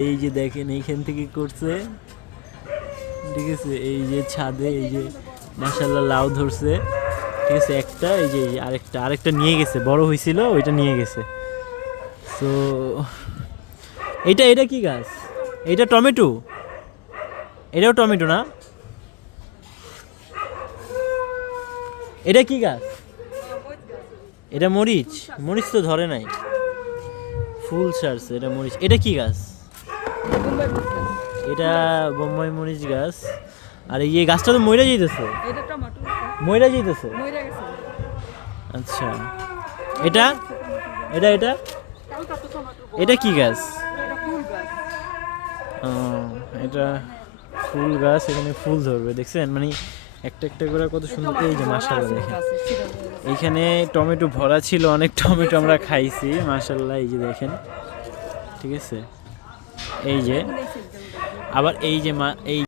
এই যে দেখেন এইখান থেকে করছে, ঠিক আছে। এই যে ছাদে এই যে মাশাআল্লাহ লাউ ধরছে, ঠিক আছে। একটা এই যে আরেকটা নিয়ে গেছে, বড় হয়েছিল ওইটা নিয়ে গেছে। তো এটা কি গাছ? এটা টমেটো, এটাও টমেটো না? এটা কি গাছ? এটা মরিচ। মরিচ তো ধরে নাই, ফুল ছাড়ছে। এটা মরিচ। এটা কি গাছ? এটা বোম্বাই মরিচ গাছ। আর এই গাছটা তো মইরা যাইতেছে, মইরা যাইতেছে। আচ্ছা, এটা এটা এটা এটা কি গাছ? এটা ফুল গাছ। এখানে ফুল ধরবে, দেখছেন? মানে একটা একটা করে কত সুন্দর। এই যে মাশাআল্লাহ দেখেন, এইখানে টমেটো ভরা ছিল, অনেক টমেটো আমরা খাইছি মাশাআল্লাহ। এই যে দেখেন, ঠিক আছে। এই যে আবার এই যে এই